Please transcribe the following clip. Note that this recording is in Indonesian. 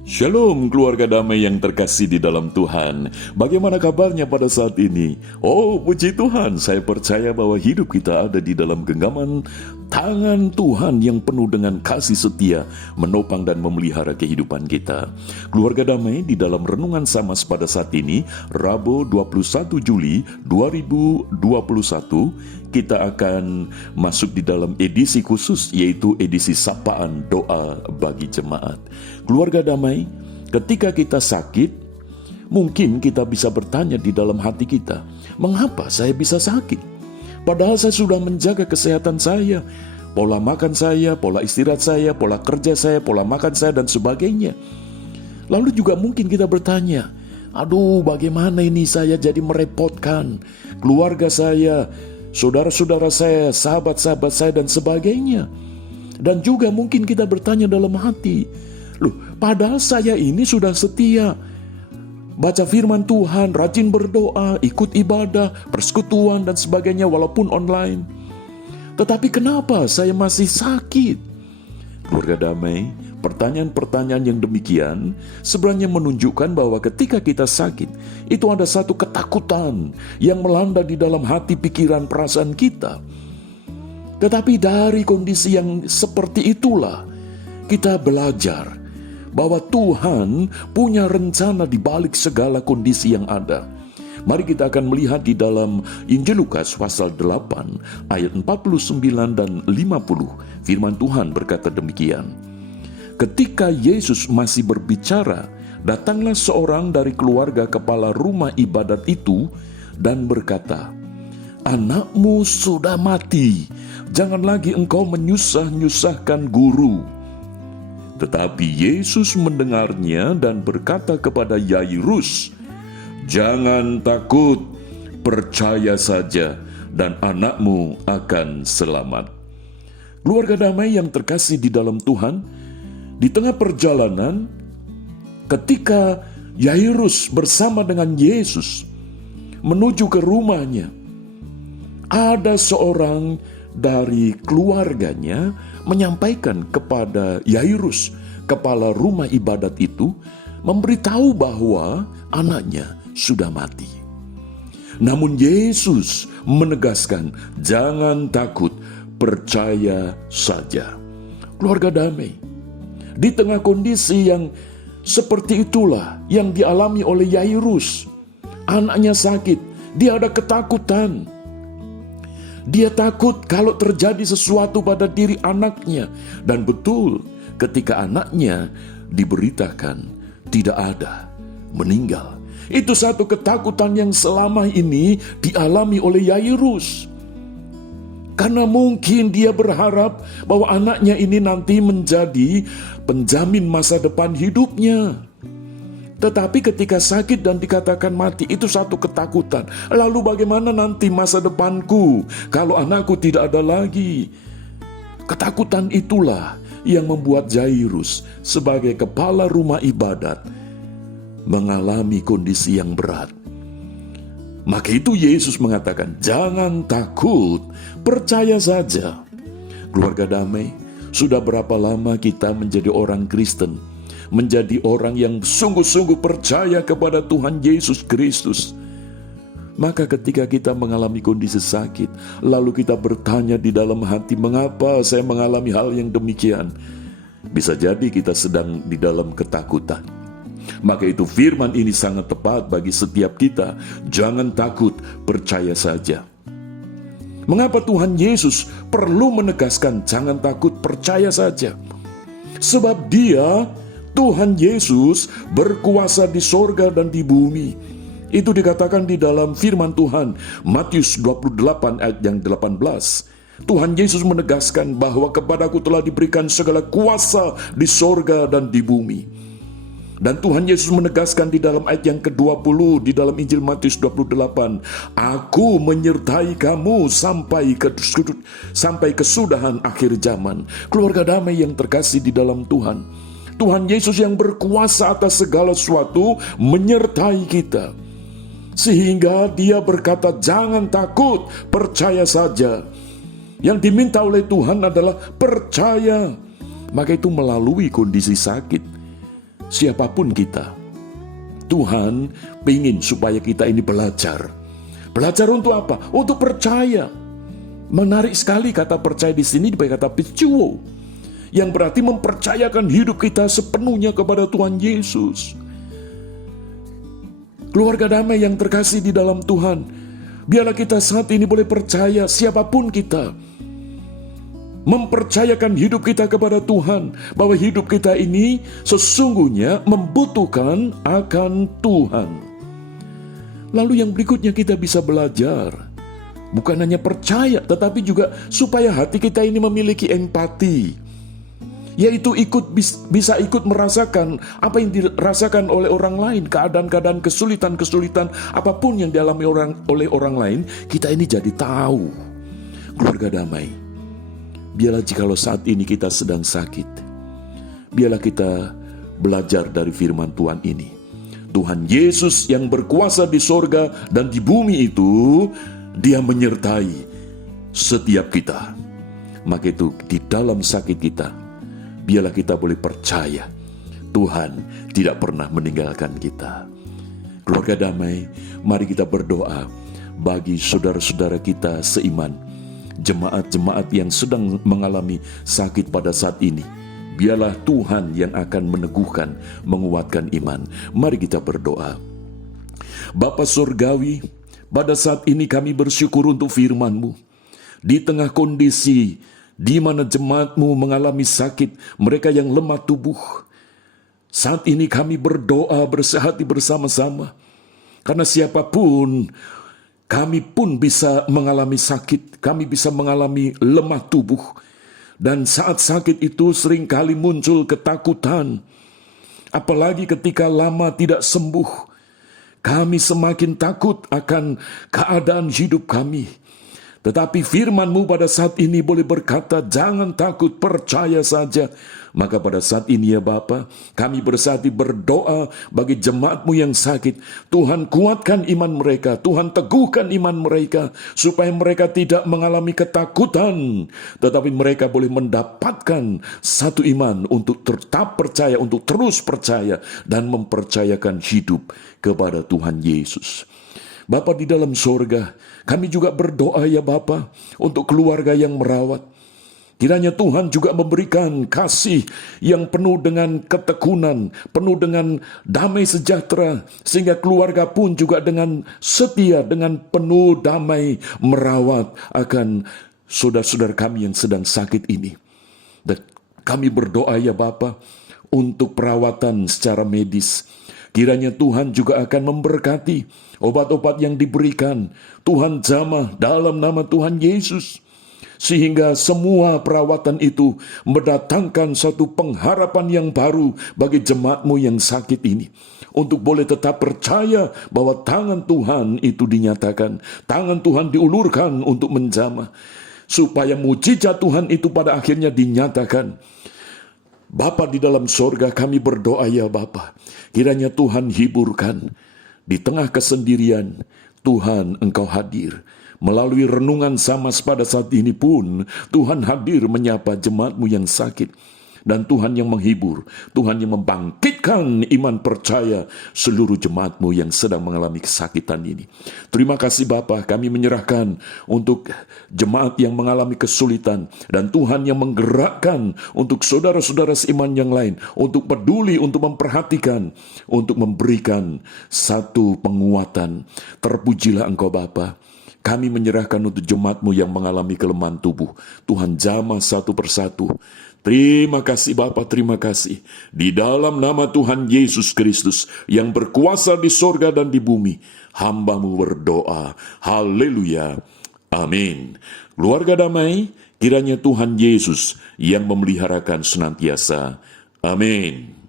Shalom keluarga damai yang terkasih di dalam Tuhan. Bagaimana kabarnya pada saat ini? Oh puji Tuhan, saya percaya bahwa hidup kita ada di dalam genggaman tangan Tuhan yang penuh dengan kasih setia, menopang dan memelihara kehidupan kita. Keluarga damai, di dalam renungan Samas pada saat ini, Rabu 21 Juli 2021, kita akan masuk di dalam edisi khusus, yaitu edisi sapaan doa bagi jemaat. Keluarga damai, ketika kita sakit, mungkin kita bisa bertanya di dalam hati kita, mengapa saya bisa sakit? Padahal saya sudah menjaga kesehatan saya, pola makan saya, pola istirahat saya, pola kerja saya, pola makan saya, dan sebagainya. Lalu juga mungkin kita bertanya, aduh bagaimana ini saya jadi merepotkan keluarga saya, saudara-saudara saya, sahabat-sahabat saya, dan sebagainya. Dan juga mungkin kita bertanya dalam hati, loh, padahal saya ini sudah setia baca firman Tuhan, rajin berdoa, ikut ibadah, persekutuan, dan sebagainya walaupun online. Tetapi kenapa saya masih sakit? Keluarga damai, pertanyaan-pertanyaan yang demikian sebenarnya menunjukkan bahwa ketika kita sakit, itu ada satu ketakutan yang melanda di dalam hati, pikiran, perasaan kita. Tetapi dari kondisi yang seperti itulah kita belajar bahwa Tuhan punya rencana di balik segala kondisi yang ada. Mari kita akan melihat di dalam Injil Lukas pasal 8 ayat 49 dan 50. Firman Tuhan berkata demikian. Ketika Yesus masih berbicara, datanglah seorang dari keluarga kepala rumah ibadat itu dan berkata, "Anakmu sudah mati, jangan lagi engkau menyusah-nyusahkan guru." Tetapi Yesus mendengarnya dan berkata kepada Yairus, "Jangan takut, percaya saja dan anakmu akan selamat." Keluarga damai yang terkasih di dalam Tuhan, di tengah perjalanan, ketika Yairus bersama dengan Yesus menuju ke rumahnya, ada seorang dari keluarganya menyampaikan kepada Yairus, kepala rumah ibadat itu, memberitahu bahwa anaknya sudah mati. Namun Yesus menegaskan, jangan takut, percaya saja. Keluarga damai, di tengah kondisi yang seperti itulah yang dialami oleh Yairus. Anaknya sakit, dia ada ketakutan. Dia takut kalau terjadi sesuatu pada diri anaknya. Dan betul, ketika anaknya diberitakan tidak ada, meninggal. Itu satu ketakutan yang selama ini dialami oleh Yairus. Karena mungkin dia berharap bahwa anaknya ini nanti menjadi penjamin masa depan hidupnya. Tetapi ketika sakit dan dikatakan mati, itu satu ketakutan. Lalu bagaimana nanti masa depanku kalau anakku tidak ada lagi? Ketakutan itulah yang membuat Yairus sebagai kepala rumah ibadat mengalami kondisi yang berat. Maka itu Yesus mengatakan, jangan takut, percaya saja. Keluarga damai, sudah berapa lama kita menjadi orang Kristen, menjadi orang yang sungguh-sungguh percaya kepada Tuhan Yesus Kristus. Maka ketika kita mengalami kondisi sakit, lalu kita bertanya di dalam hati, mengapa saya mengalami hal yang demikian? Bisa jadi kita sedang di dalam ketakutan. Maka itu firman ini sangat tepat bagi setiap kita. Jangan takut, percaya saja. Mengapa Tuhan Yesus perlu menegaskan jangan takut, percaya saja? Sebab Dia, Tuhan Yesus, berkuasa di sorga dan di bumi. Itu dikatakan di dalam firman Tuhan Matius 28 ayat yang 18. Tuhan Yesus menegaskan bahwa kepadaku telah diberikan segala kuasa di sorga dan di bumi. Dan Tuhan Yesus menegaskan di dalam ayat yang ke-20 di dalam Injil Matius 28, Aku menyertai kamu sampai kesudahan akhir zaman. Keluarga damai yang terkasih di dalam Tuhan, Tuhan Yesus yang berkuasa atas segala sesuatu menyertai kita. Sehingga Dia berkata, jangan takut, percaya saja. Yang diminta oleh Tuhan adalah percaya. Maka itu melalui kondisi sakit, siapapun kita, Tuhan ingin supaya kita ini belajar. Belajar untuk apa? Untuk percaya. Menarik sekali kata percaya di sini dipakai kata picuo, yang berarti mempercayakan hidup kita sepenuhnya kepada Tuhan Yesus. Keluarga damai yang terkasih di dalam Tuhan, biarlah kita saat ini boleh percaya, siapapun kita, mempercayakan hidup kita kepada Tuhan, bahwa hidup kita ini sesungguhnya membutuhkan akan Tuhan. Lalu yang berikutnya kita bisa belajar, bukan hanya percaya, tetapi juga supaya hati kita ini memiliki empati, yaitu bisa ikut merasakan apa yang dirasakan oleh orang lain, keadaan-keadaan kesulitan-kesulitan apapun yang dialami oleh orang lain, kita ini jadi tahu. Keluarga damai, biarlah jikalau saat ini kita sedang sakit, biarlah kita belajar dari firman Tuhan ini. Tuhan Yesus yang berkuasa di sorga dan di bumi itu, Dia menyertai setiap kita. Maka itu di dalam sakit kita, biarlah kita boleh percaya Tuhan tidak pernah meninggalkan kita. Keluarga damai, mari kita berdoa bagi saudara-saudara kita seiman, jemaat-jemaat yang sedang mengalami sakit pada saat ini. Biarlah Tuhan yang akan meneguhkan, menguatkan iman. Mari kita berdoa. Bapa Surgawi, pada saat ini kami bersyukur untuk firman-Mu. Di tengah kondisi di mana jemaat-Mu mengalami sakit, mereka yang lemah tubuh, saat ini kami berdoa bersehati bersama-sama. Karena siapapun, kami pun bisa mengalami sakit, kami bisa mengalami lemah tubuh. Dan saat sakit itu seringkali muncul ketakutan. Apalagi ketika lama tidak sembuh, kami semakin takut akan keadaan hidup kami. Tetapi firman-Mu pada saat ini boleh berkata, jangan takut, percaya saja. Maka pada saat ini ya Bapa, kami bersatu berdoa bagi jemaat-Mu yang sakit. Tuhan kuatkan iman mereka, Tuhan teguhkan iman mereka, supaya mereka tidak mengalami ketakutan, tetapi mereka boleh mendapatkan satu iman untuk tetap percaya, untuk terus percaya, dan mempercayakan hidup kepada Tuhan Yesus. Bapa di dalam sorga, kami juga berdoa ya Bapa, untuk keluarga yang merawat. Kiranya Tuhan juga memberikan kasih yang penuh dengan ketekunan, penuh dengan damai sejahtera, sehingga keluarga pun juga dengan setia, dengan penuh damai merawat akan saudara-saudara kami yang sedang sakit ini. Dan kami berdoa ya Bapa, untuk perawatan secara medis. Kiranya Tuhan juga akan memberkati obat-obat yang diberikan. Tuhan jamah dalam nama Tuhan Yesus. Sehingga semua perawatan itu mendatangkan satu pengharapan yang baru bagi jemaat-Mu yang sakit ini. Untuk boleh tetap percaya bahwa tangan Tuhan itu dinyatakan. Tangan Tuhan diulurkan untuk menjamah. Supaya mujizat Tuhan itu pada akhirnya dinyatakan. Bapa di dalam sorga, kami berdoa ya Bapa, kiranya Tuhan hiburkan. Di tengah kesendirian, Tuhan Engkau hadir. Melalui renungan Samas pada saat ini pun, Tuhan hadir menyapa jemaat-Mu yang sakit. Dan Tuhan yang menghibur, Tuhan yang membangkitkan iman percaya seluruh jemaat-Mu yang sedang mengalami kesakitan ini. Terima kasih Bapa, kami menyerahkan untuk jemaat yang mengalami kesulitan, dan Tuhan yang menggerakkan untuk saudara-saudara seiman yang lain, untuk peduli, untuk memperhatikan, untuk memberikan satu penguatan. Terpujilah Engkau Bapa. Kami menyerahkan untuk jemaat-Mu yang mengalami kelemahan tubuh. Tuhan jamah satu persatu. Terima kasih Bapa, terima kasih. Di dalam nama Tuhan Yesus Kristus yang berkuasa di sorga dan di bumi, hamba-Mu berdoa. Haleluya. Amin. Keluarga damai, kiranya Tuhan Yesus yang memeliharakan senantiasa. Amin.